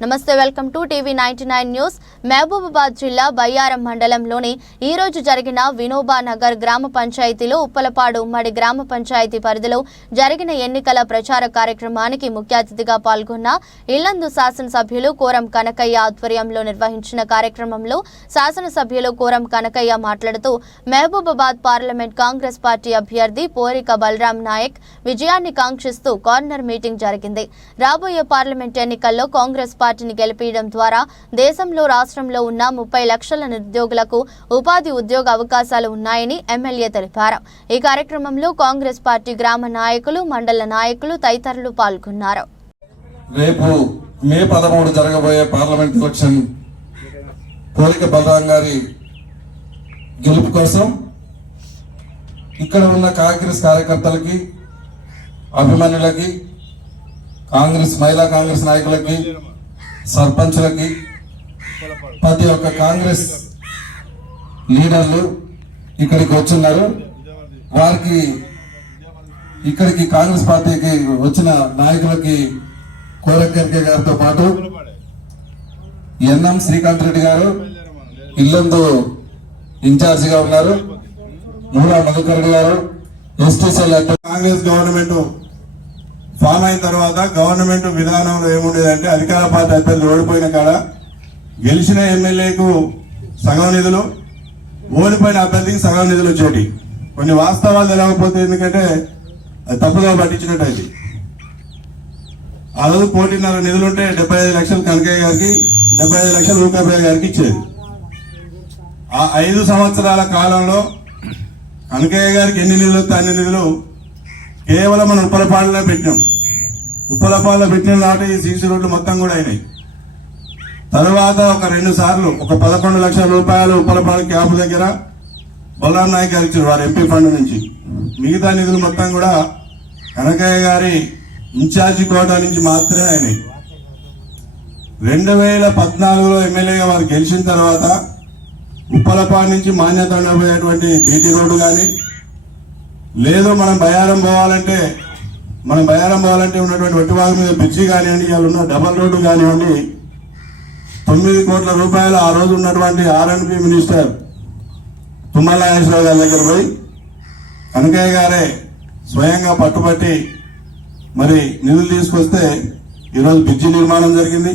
నమస్తే welcome to TV ninety nine news. Mahabubabad జిల్లా బయ్యారం మండలంలోని ఈ రోజు జరిగిన వినోబా నగర్ గ్రామ పంచాయతీలో ఉప్పలపాడు ఉమ్మడి గ్రామ పంచాయతీ పరిధిలో జరిగిన ఎన్నికల ప్రచార కార్యక్రమానికి ముఖ్య అతిథిగా పాల్గొన్న ఇల్లందు శాసనసభ్యులు కోరం కనకయ్య ఆధ్వర్యంలో నిర్వహించిన కార్యక్రమంలో శాసనసభ్యులు కోరం కనకయ్య మాట్లాడుతూ మహబూబాబాద్ పార్లమెంట్ కాంగ్రెస్ పార్టీ అభ్యర్థి పోరిక బలరాం నాయక్ విజయాన్ని కాంక్షిస్తూ కార్నర్ మీటింగ్ జరిగింది. రాబోయే పార్లమెంట్ ఎన్నికల్లో కాంగ్రెస్ పార్టీ పార్టీని గెలిపించడం ద్వారా దేశంలో రాష్ట్రంలో ఉన్న ముప్పై లక్షల నిరుద్యోగులకు ఉపాధి ఉద్యోగ అవకాశాలు ఉన్నాయని ఎమ్మెల్యే తెలిపారు. ఈ కార్యక్రమంలో కాంగ్రెస్ పార్టీ గ్రామ నాయకులు మండల నాయకులు తదితరులు పాల్గొన్నారు. రేపు మే పదమూడు జరగబోయే పార్లమెంట్ ఎలక్షన్ కోరిక బలరాం గారి గెలుపు కోసం ఇక్కడ ఉన్న కాంగ్రెస్ కార్యకర్తలకి అభిమానులకి కాంగ్రెస్ మహిళా కాంగ్రెస్ నాయకులకి సర్పంచులకి ప్రతి ఒక్క కాంగ్రెస్ లీడర్లు ఇక్కడికి వచ్చున్నారు. వారికి ఇక్కడికి కాంగ్రెస్ పార్టీకి వచ్చిన నాయకులకి కోరకెర్కే గారితో పాటు ఎన్ఎం శ్రీకాంత్ రెడ్డి గారు ఇల్లందు ఇన్ఛార్జిగా ఉన్నారు. మూడా మధుకర్ రెడ్డి గారు ఎస్టీసీఎల్ కాంగ్రెస్ గవర్నమెంట్ ఫామ్ అయిన తర్వాత గవర్నమెంట్ విధానంలో ఏముండేదంటే అధికార పార్టీ అభ్యర్థులు ఓడిపోయిన కాడ గెలిచిన ఎమ్మెల్యేకు సగం నిధులు ఓడిపోయిన అభ్యర్థికి సగం నిధులు వచ్చేటి. కొన్ని వాస్తవాలు తెలవకపోతే ఎందుకంటే అది తప్పుగా పట్టించినట్టు అది ఆ రోజు కోటిన్నర నిధులుంటే డెబ్బై ఐదు లక్షలు కనకయ్య గారికి డెబ్బై ఐదు లక్షలు ఊకబ్బయ్య గారికి ఇచ్చేది. ఆ ఐదు సంవత్సరాల కాలంలో కనకయ్య గారికి ఎన్ని నిధులు వస్తే అన్ని నిధులు కేవలం మనం ఉప్పలపాడులో పెట్టినాం. ఉప్పలపాడులో పెట్టిన నాటి సీసీ రోడ్లు మొత్తం కూడా అయినాయి. తర్వాత ఒక రెండు సార్లు ఒక పదకొండు లక్షల రూపాయలు ఉప్పలపాడు క్యాబ్ దగ్గర బలరాం నాయక్ గారు ఇచ్చారు వారి ఎంపీ ఫండ్ నుంచి. మిగతా నిధులు మొత్తం కూడా కనకయ్య గారి ఇన్ఛార్జి కోటా నుంచి మాత్రమే అయినాయి. రెండు వేల పద్నాలుగులో ఎమ్మెల్యేగా వారు గెలిచిన తర్వాత ఉప్పలపాడు నుంచి మాన్యత ఉండబోయేటువంటి బీటీ రోడ్డు కానీ లేదు మనం బయారం పోవాలంటే మనం బయారం పోవాలంటే ఉన్నటువంటి వట్టివాగు మీద బ్రిడ్జి కానివ్వండి ఇవాళ ఉన్న డబల్ రోడ్డు కానివ్వండి తొమ్మిది కోట్ల రూపాయలు ఆ రోజు ఉన్నటువంటి ఆర్ఎన్పి మినిస్టర్ తుమ్మల నాగేశ్వరరావు గారి దగ్గర పోయి కనకయ్య గారే స్వయంగా పట్టుబట్టి మరి నిధులు తీసుకొస్తే ఈరోజు బ్రిడ్జి నిర్మాణం జరిగింది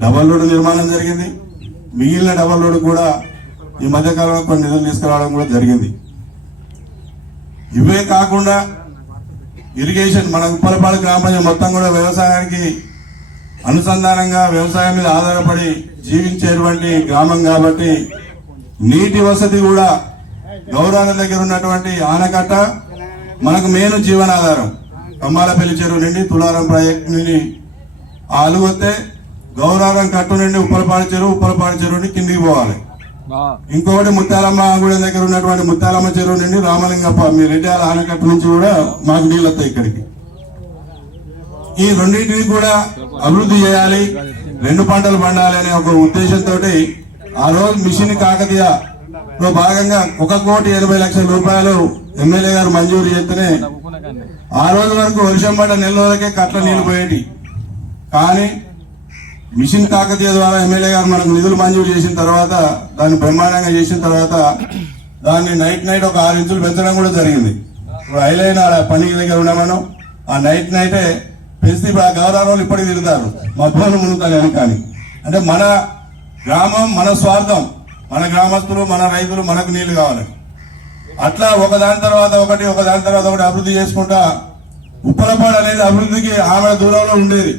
డబల్ రోడ్డు నిర్మాణం జరిగింది మిగిలిన డబల్ రోడ్డు కూడా ఈ మధ్యకాలంలో కొన్ని నిధులు తీసుకురావడం కూడా జరిగింది. ఇవే కాకుండా ఇరిగేషన్ మన ఉప్పలపాడు గ్రామ మొత్తం కూడా వ్యవసాయానికి అనుసంధానంగా వ్యవసాయం మీద ఆధారపడి జీవించేటువంటి గ్రామం కాబట్టి నీటి వసతి కూడా గౌరాల దగ్గర ఉన్నటువంటి ఆనకట్ట మనకు మెయిన్ జీవనాధారం. కమ్మాలపల్లి చెరువు నుండి తులారం ప్రాజెక్టు నుండి ఆ అలుగొస్తే గౌరారం కట్టు నుండి ఉప్పలపాడు చెరువు ఉప్పలపాడు చెరువు నుండి కిందికి పోవాలి. ఇంకొకటి ముత్యాలమ్మ గూడెం దగ్గర ఉన్నటువంటి ముత్యాలమ్మ చెరువు నుండి రామలింగప్ప మీ రెడ్డియాల ఆనకట్ట నుంచి కూడా మాకు నీళ్ళు వస్తాయి ఇక్కడికి. ఈ రెండింటిని కూడా అభివృద్ధి చేయాలి రెండు పంటలు పండాలి అనే ఒక ఉద్దేశంతో ఆ రోజు మిషన్ కాకతీయ లో భాగంగా ఒక కోటి ఎనభై లక్షల రూపాయలు ఎమ్మెల్యే గారు మంజూరు చేస్తేనే ఆ రోజు వరకు వర్షం పడ్డ నెల రోజులకే కట్ల నీళ్ళు పోయేటి. కానీ మిషన్ కాకతీయ ద్వారా ఎమ్మెల్యే గారు మనకు నిధులు మంజూరు చేసిన తర్వాత దాన్ని బ్రహ్మాండంగా చేసిన తర్వాత దాన్ని నైట్ నైట్ ఒక ఆరు ఇంచులు పెంచడం కూడా జరిగింది. ఇప్పుడు ఐలైన్ ఆడ దగ్గర ఉన్నామను ఆ నైట్ నైటే పెంచితే ఇప్పుడు ఆ గౌరవాలు ఇప్పటికి తిరుగుతారు. మా ఫోన్ మునుగుతారు కానీ అంటే మన గ్రామం మన స్వార్థం మన గ్రామస్తులు మన రైతులు మనకు నీళ్ళు కావాలి. అట్లా ఒక దాని తర్వాత ఒకటి ఒక దాని తర్వాత ఒకటి అభివృద్ధి చేసుకుంటా ఉప్పలపాడు అనేది అభివృద్ధికి ఆమె దూరంలో ఉండేది.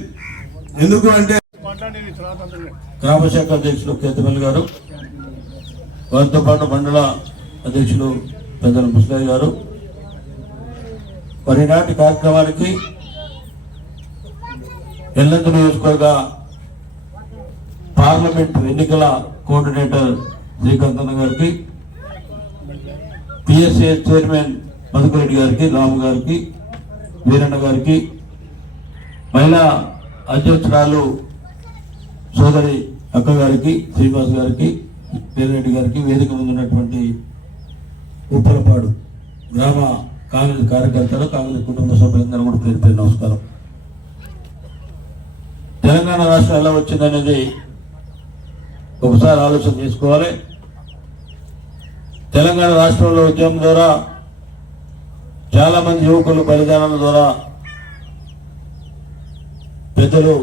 ఎందుకు అంటే గ్రామ శాఖ అధ్యక్షులు కేతపల్లి గారు వారితో పాటు మండల అధ్యక్షులు పెద్దల ముసలయ్య గారు. మరి నాటి కార్యక్రమానికి ఎల్లంత నియోజకవర్గ పార్లమెంట్ ఎన్నికల కోఆర్డినేటర్ శ్రీకాంతన్న గారికి పిఎస్ఏ చైర్మన్ మధుకరెడ్డి గారికి రాము గారికి వీరన్న గారికి మహిళా అధ్యక్షురాలు సోదరి అక్క గారికి శ్రీనివాస్ గారికి పేరెడ్డి గారికి వేదిక ముందు ఉన్నటువంటి ఉప్పలపాడు గ్రామ కాంగ్రెస్ కార్యకర్తలు కాంగ్రెస్ కుటుంబ సభ్యులందరూ కూడా పేరు పేరు నమస్కారం. తెలంగాణ రాష్ట్రం ఎలా వచ్చిందనేది ఒకసారి ఆలోచన చేసుకోవాలి. తెలంగాణ రాష్ట్రంలో ఉద్యమం ద్వారా చాలా మంది యువకులు బలిదానాల ద్వారా పెద్దలు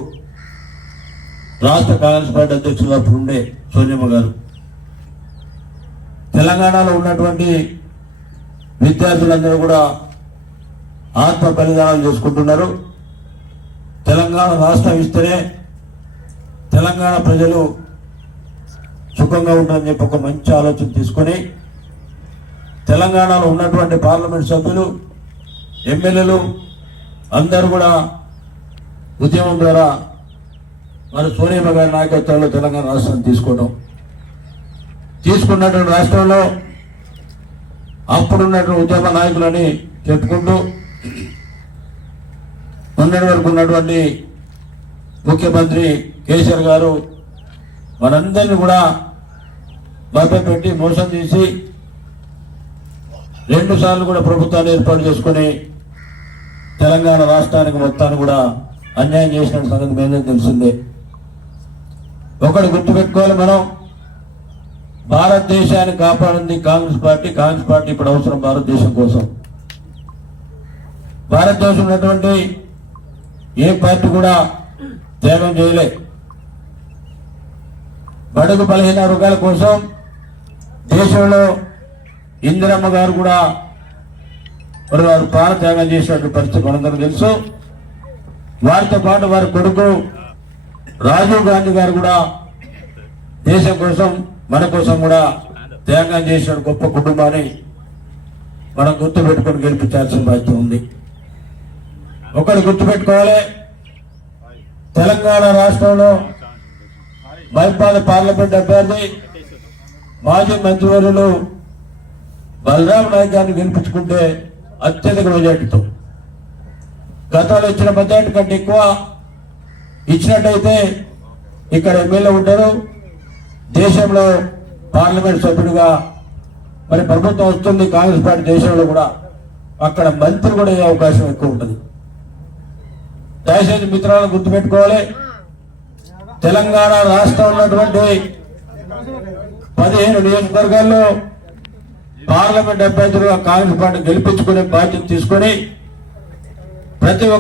రాష్ట్ర కాంగ్రెస్ పార్టీ అధ్యక్షులు అప్పుడు ఉండే సోనియమ్మ గారు. తెలంగాణలో ఉన్నటువంటి విద్యార్థులందరూ కూడా ఆత్మ బలిదానం చేసుకుంటున్నారు. తెలంగాణ రాష్ట్రం ఇస్తేనే తెలంగాణ ప్రజలు సుఖంగా ఉంటారని చెప్పి ఒక మంచి ఆలోచన తీసుకొని తెలంగాణలో ఉన్నటువంటి పార్లమెంట్ సభ్యులు ఎమ్మెల్యేలు అందరూ కూడా ఉద్యమం ద్వారా మరి సోనియమ్మ గారి నాయకత్వంలో తెలంగాణ రాష్ట్రాన్ని తీసుకోవడం తీసుకున్నటువంటి రాష్ట్రంలో అప్పుడున్నటువంటి ఉద్యమ నాయకులని చెప్పుకుంటూ మొన్నటి వరకు ఉన్నటువంటి ముఖ్యమంత్రి కేసీఆర్ గారు మనందరినీ కూడా పెట్టి మోసం చేసి రెండు సార్లు కూడా ప్రభుత్వాన్ని ఏర్పాటు చేసుకుని తెలంగాణ రాష్ట్రానికి మొత్తాన్ని కూడా అన్యాయం చేసిన సంగతి మేమే తెలిసిందే. ఒకటి గుర్తుపెట్టుకోవాలి మనం. భారతదేశాన్ని కాపాడింది కాంగ్రెస్ పార్టీ. కాంగ్రెస్ పార్టీ ఇప్పుడు అవసరం భారతదేశం కోసం. భారతదేశం ఉన్నటువంటి ఏ పార్టీ కూడా త్యాగం చేయలే. బడుగు బలహీన వర్గాల కోసం దేశంలో ఇందిరమ్మ గారు కూడా మరి వారు ప్రాణ త్యాగం చేసినటువంటి పరిస్థితి మనందరూ తెలుసు. వారితో పాటు వారి కొడుకు రాజీవ్ గాంధీ గారు కూడా దేశం కోసం మన కోసం కూడా త్యాగం చేసిన గొప్ప కుటుంబాన్ని. మనం గుర్తుపెట్టుకుని గెలిపించాల్సిన బాధ్యత ఉంది. ఒకటి గుర్తుపెట్టుకోవాలి తెలంగాణ రాష్ట్రంలో మైపాల పార్లమెంట్ అభ్యర్థి మాజీ మంత్రివర్యులు బలరాం నాయక్ గారిని గెలిపించుకుంటే అత్యధిక మెజార్టీతో. గతంలో ఇచ్చిన మెజార్టీ కంటే ఎక్కువ ఇచ్చినట్టయితే ఇక్కడ ఎమ్మెల్యే ఉంటారు. దేశంలో పార్లమెంట్ సభ్యుడిగా మరి ప్రభుత్వం వస్తుంది కాంగ్రెస్ పార్టీ దేశంలో కూడా అక్కడ మంత్రి కూడా అయ్యే అవకాశం ఎక్కువ ఉంటుంది. దయచేసి మిత్రాలను గుర్తుపెట్టుకోవాలి. తెలంగాణ రాష్ట్రం ఉన్నటువంటి పదిహేను నియోజకవర్గాల్లో పార్లమెంట్ అభ్యర్థులుగా కాంగ్రెస్ పార్టీ గెలిపించుకునే బాధ్యత తీసుకొని ప్రతి ఒక్క